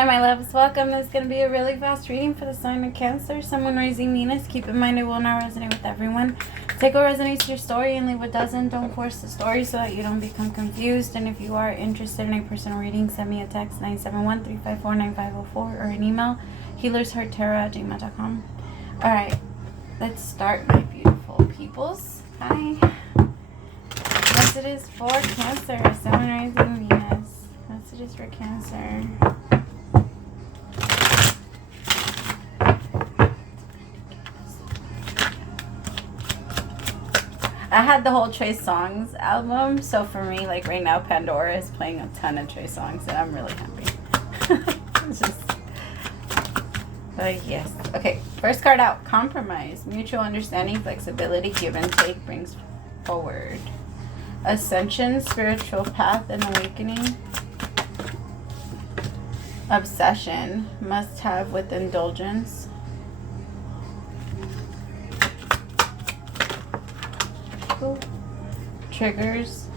Hi, my loves. Welcome. This is going to be a really fast reading for the sign of Cancer. Someone raising Venus. Keep in mind it will not resonate with everyone. Take what resonates with your story and leave what doesn't. Don't force the story so that you don't become confused. And if you are interested in a personal reading, send me a text 971-354-9504 or an email HealersHeartTarot@gmail.com. Alright, let's start, my beautiful peoples. Hi. Messages for Cancer. Someone raising Venus. Messages for Cancer. I had the whole Trey Songz album, so for me, like right now, Pandora is playing a ton of Trey Songz, and I'm really happy. It's just, but yes. Okay, first card out, compromise, mutual understanding, flexibility, give and take brings forward. Ascension, spiritual path and awakening. Obsession, must have with indulgence. Triggers.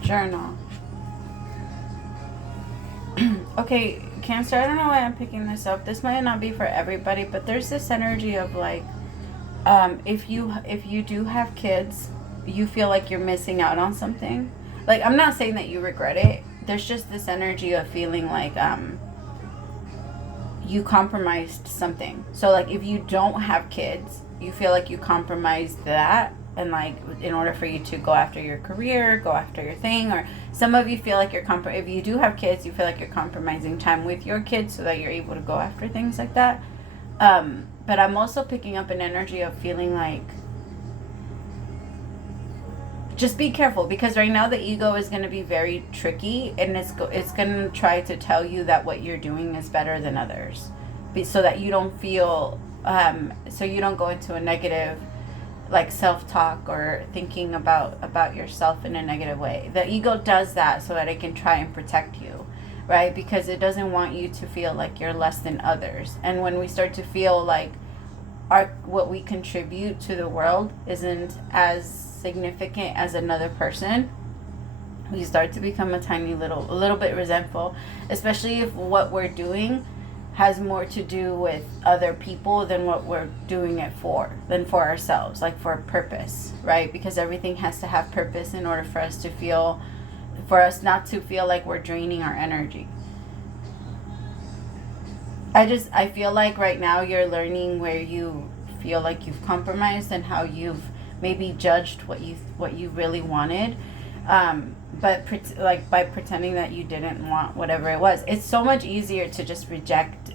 Journal. Okay, Cancer, I don't know why I'm picking this up. This might not be for everybody, but there's this energy of like, if you do have kids, you feel like you're missing out on something. Like, I'm not saying that you regret it. There's just this energy of feeling like you compromised something. So, like, if you don't have kids, you feel like you compromised that. And, like, in order for you to go after your career, go after your thing. Or some of you feel like you're if you do have kids, you feel like you're compromising time with your kids so that you're able to go after things like that. But I'm also picking up an energy of feeling like, just be careful, because right now the ego is going to be very tricky, and it's going to try to tell you that what you're doing is better than others, so that you don't feel, so you don't go into a negative, like, self-talk or thinking about yourself in a negative way. The ego does that so that it can try and protect you, right? Because it doesn't want you to feel like you're less than others. And when we start to feel like what we contribute to the world isn't as significant as another person, we start to become a little bit resentful, especially if what we're doing has more to do with other people than what we're doing it for ourselves, like for a purpose, right? Because everything has to have purpose in order for us not to feel like we're draining our energy. I feel like right now you're learning where you feel like you've compromised and how you've maybe judged what you really wanted, but by pretending that you didn't want whatever it was. It's so much easier to just reject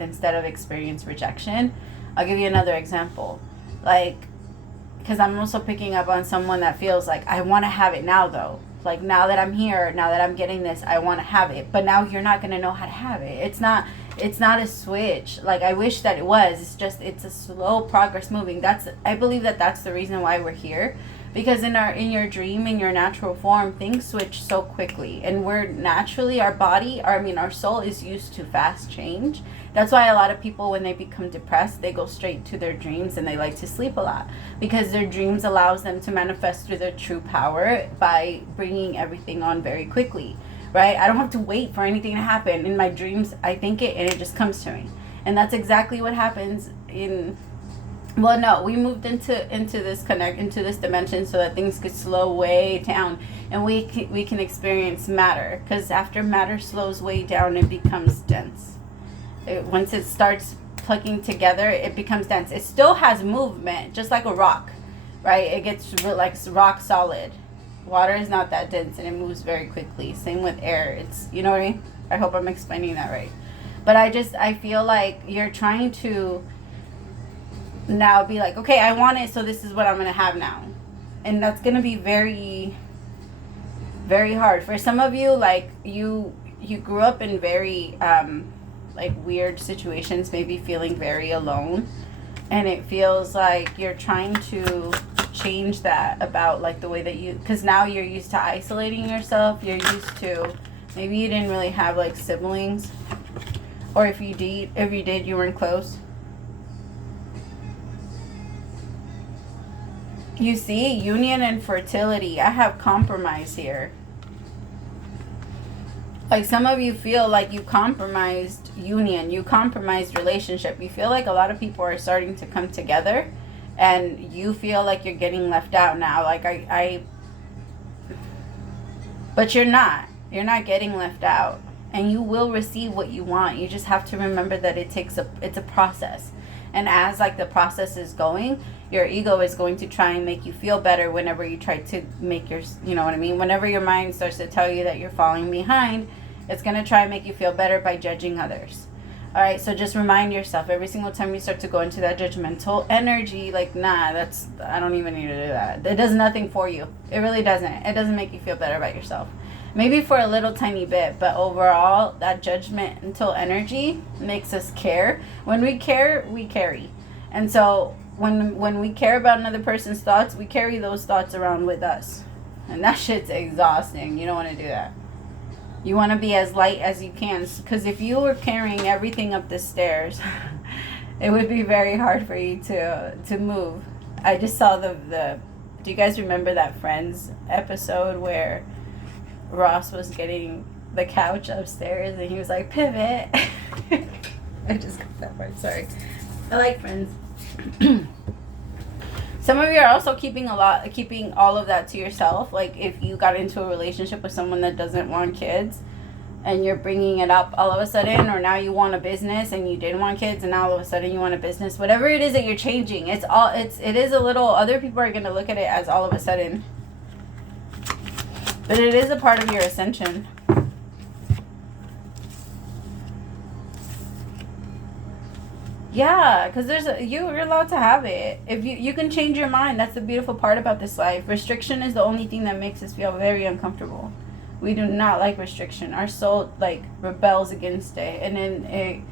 instead of experience rejection. I'll give you another example, like, because I'm also picking up on someone that feels like, I want to have it now though. Like, now that I'm here, now that I'm getting this, I want to have it. But now you're not going to know how to have it. It's not a switch. Like, I wish that it was. It's a slow progress moving. I believe that's the reason why we're here. Because in your dream, in your natural form, things switch so quickly. And we're naturally, our soul is used to fast change. That's why a lot of people, when they become depressed, they go straight to their dreams and they like to sleep a lot. Because their dreams allows them to manifest through their true power by bringing everything on very quickly, right? I don't have to wait for anything to happen. In my dreams, I think it and it just comes to me. And that's exactly what happens we moved into this dimension so that things could slow way down, and we can experience matter, because after matter slows way down, it becomes dense. Once it starts plugging together, it becomes dense. It still has movement, just like a rock, right? It gets like rock solid. Water is not that dense, and it moves very quickly. Same with air. It's, you know what I mean? I hope I'm explaining that right. But I feel like you're trying to now be like, okay, I want it, so this is what I'm going to have now. And that's going to be very, very hard. For some of you, like, you grew up in very, like, weird situations, maybe feeling very alone. And it feels like you're trying to change that about, like, the way that because now you're used to isolating yourself. You're used to, maybe you didn't really have, like, siblings. Or if you did, you weren't close. You see, union and fertility. I have compromise here. Like, some of you feel like you compromised union, you compromised relationship. You feel like a lot of people are starting to come together, and you feel like you're getting left out now. Like, but you're not. You're not getting left out. And you will receive what you want. You just have to remember that it's a process. And as like the process is going, your ego is going to try and make you feel better whenever you try to make your, you know what I mean? Whenever your mind starts to tell you that you're falling behind, it's going to try and make you feel better by judging others. All right, so just remind yourself every single time you start to go into that judgmental energy, like, nah, I don't even need to do that. It does nothing for you. It really doesn't. It doesn't make you feel better about yourself. Maybe for a little tiny bit, but overall, that judgmental energy makes us care. When we care, we carry. And so when we care about another person's thoughts, we carry those thoughts around with us. And that shit's exhausting. You don't want to do that. You want to be as light as you can. Because if you were carrying everything up the stairs, it would be very hard for you to move. I just saw do you guys remember that Friends episode where Ross was getting the couch upstairs and he was like, pivot. I just got that part, sorry. I like Friends. Some of you are also keeping all of that to yourself. Like, if you got into a relationship with someone that doesn't want kids and you're bringing it up all of a sudden, or now you want a business and you didn't want kids and now all of a sudden you want a business, whatever it is that you're changing, it is a little, other people are going to look at it as all of a sudden. But it is a part of your ascension. Yeah, because you're allowed to have it. If you can change your mind. That's the beautiful part about this life. Restriction is the only thing that makes us feel very uncomfortable. We do not like restriction. Our soul like rebels against it, and then it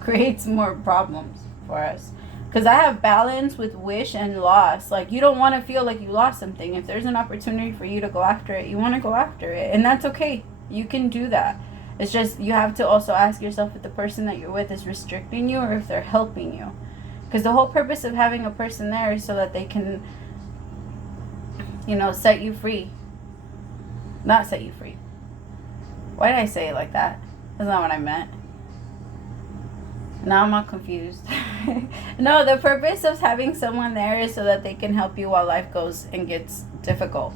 creates more problems for us. Because I have balance with wish and loss. Like, you don't want to feel like you lost something. If there's an opportunity for you to go after it, you want to go after it. And that's okay. You can do that. It's just you have to also ask yourself if the person that you're with is restricting you or if they're helping you. Because the whole purpose of having a person there is so that they can, set you free. Not set you free. Why did I say it like that? That's not what I meant. Now I'm all confused. No, the purpose of having someone there is so that they can help you while life goes and gets difficult.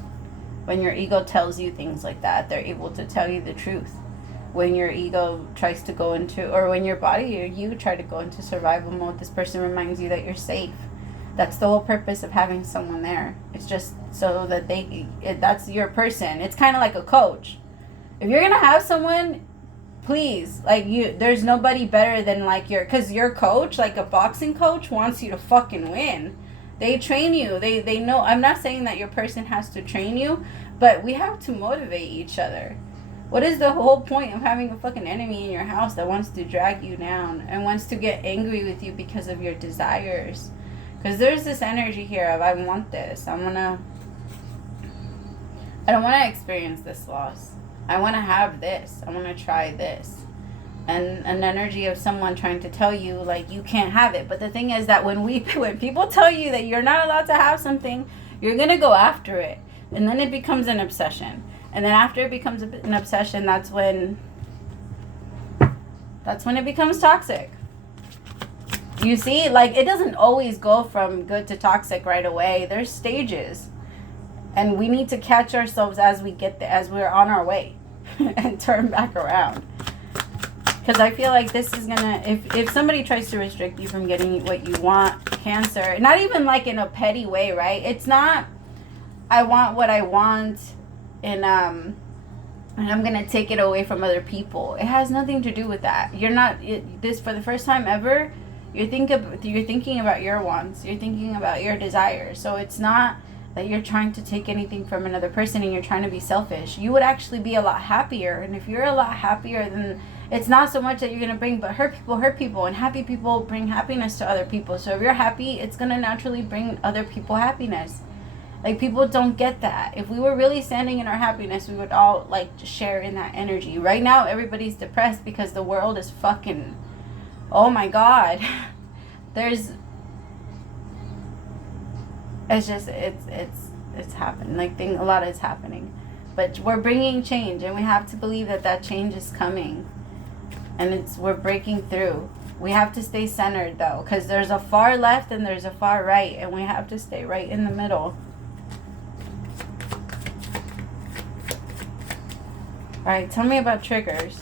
When your ego tells you things like that, they're able to tell you the truth. When your ego tries to go into, or when your body or you try to go into survival mode, this person reminds you that you're safe. That's the whole purpose of having someone there. It's just so that that's your person. It's kind of like a coach. If you're going to have someone, please, there's nobody better than because your coach, like a boxing coach, wants you to fucking win. They train you. They know. I'm not saying that your person has to train you, but we have to motivate each other. What is the whole point of having a fucking enemy in your house that wants to drag you down and wants to get angry with you because of your desires? Because there's this energy here of, I want this. I don't want to experience this loss. I want to have this. I want to try this. And an energy of someone trying to tell you, you can't have it. But the thing is that when people tell you that you're not allowed to have something, you're going to go after it. And then it becomes an obsession. And then after it becomes an obsession, that's when it becomes toxic. You see, it doesn't always go from good to toxic right away. There's stages. And we need to catch ourselves as we get there, as we're on our way and turn back around. Because I feel like this is gonna, if somebody tries to restrict you from getting what you want, Cancer, not even in a petty way, right? It's not, I want what I want, and I'm gonna take it away from other people. It has nothing to do with that. You're not this for the first time ever. You're thinking about your wants. You're thinking about your desires. So it's not that you're trying to take anything from another person and you're trying to be selfish. You would actually be a lot happier. And if you're a lot happier, then it's not so much that you're gonna bring, but hurt people, and happy people bring happiness to other people. So if you're happy, it's gonna naturally bring other people happiness. People don't get that. If we were really standing in our happiness, we would all share in that energy. Right now, everybody's depressed because the world is fucking, oh my God. It's just, it's happening. Like, a lot is happening. But we're bringing change, and we have to believe that that change is coming. And we're breaking through. We have to stay centered, though, because there's a far left and there's a far right, and we have to stay right in the middle. Alright, tell me about triggers.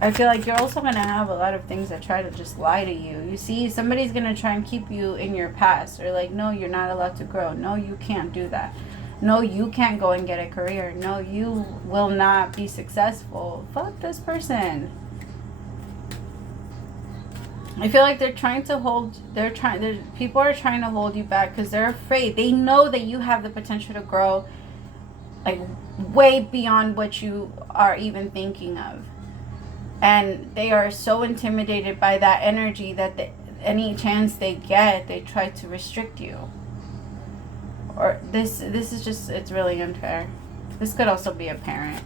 I feel like you're also going to have a lot of things that try to just lie to you. You see, somebody's going to try and keep you in your past. Or like, no, you're not allowed to grow. No, you can't do that. No, you can't go and get a career. No, you will not be successful. Fuck this person. I feel like they're trying to hold, people are trying to hold you back because they're afraid. They know that you have the potential to grow, like, way beyond what you are even thinking of. And they are so intimidated by that energy that any chance they get, they try to restrict you. Or this is just, it's really unfair. This could also be a parent.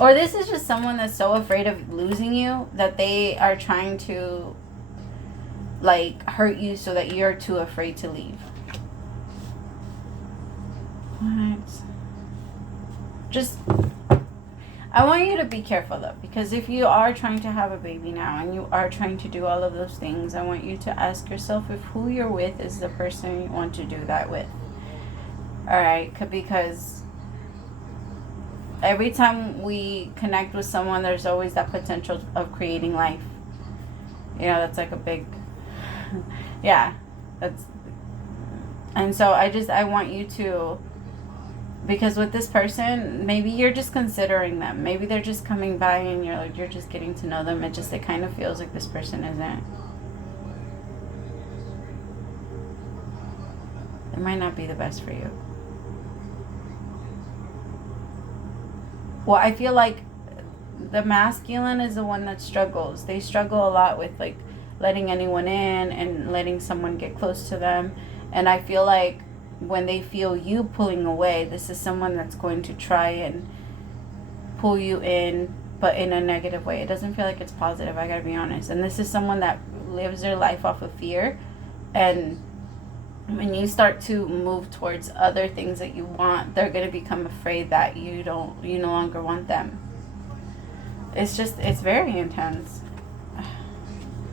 Or this is just someone that's so afraid of losing you that they are trying to, like, hurt you so that you're too afraid to leave. What? Just, I want you to be careful, though, because if you are trying to have a baby now and you are trying to do all of those things, I want you to ask yourself if who you're with is the person you want to do that with. Alright? Because every time we connect with someone, there's always that potential of creating life. You know, that's like a big, yeah, that's, and so I want you to, because with this person, maybe you're just considering them. Maybe they're just coming by and you're just getting to know them. It kind of feels like this person isn't. It might not be the best for you. Well, I feel like the masculine is the one that struggles. They struggle a lot with, like, letting anyone in and letting someone get close to them. And I feel like when they feel you pulling away, this is someone that's going to try and pull you in, but in a negative way. It doesn't feel like it's positive, I gotta be honest. And this is someone that lives their life off of fear. And when you start to move towards other things that you want, they're going to become afraid that you no longer want them. It's very intense.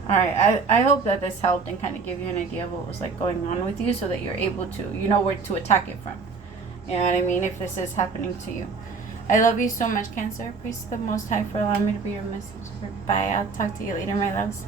Alright, I hope that this helped and kind of give you an idea of what was, like, going on with you, so that you're able to, you know where to attack it from. You know what I mean? If this is happening to you. I love you so much, Cancer. Praise the Most High for allowing me to be your messenger. Bye. I'll talk to you later, my loves.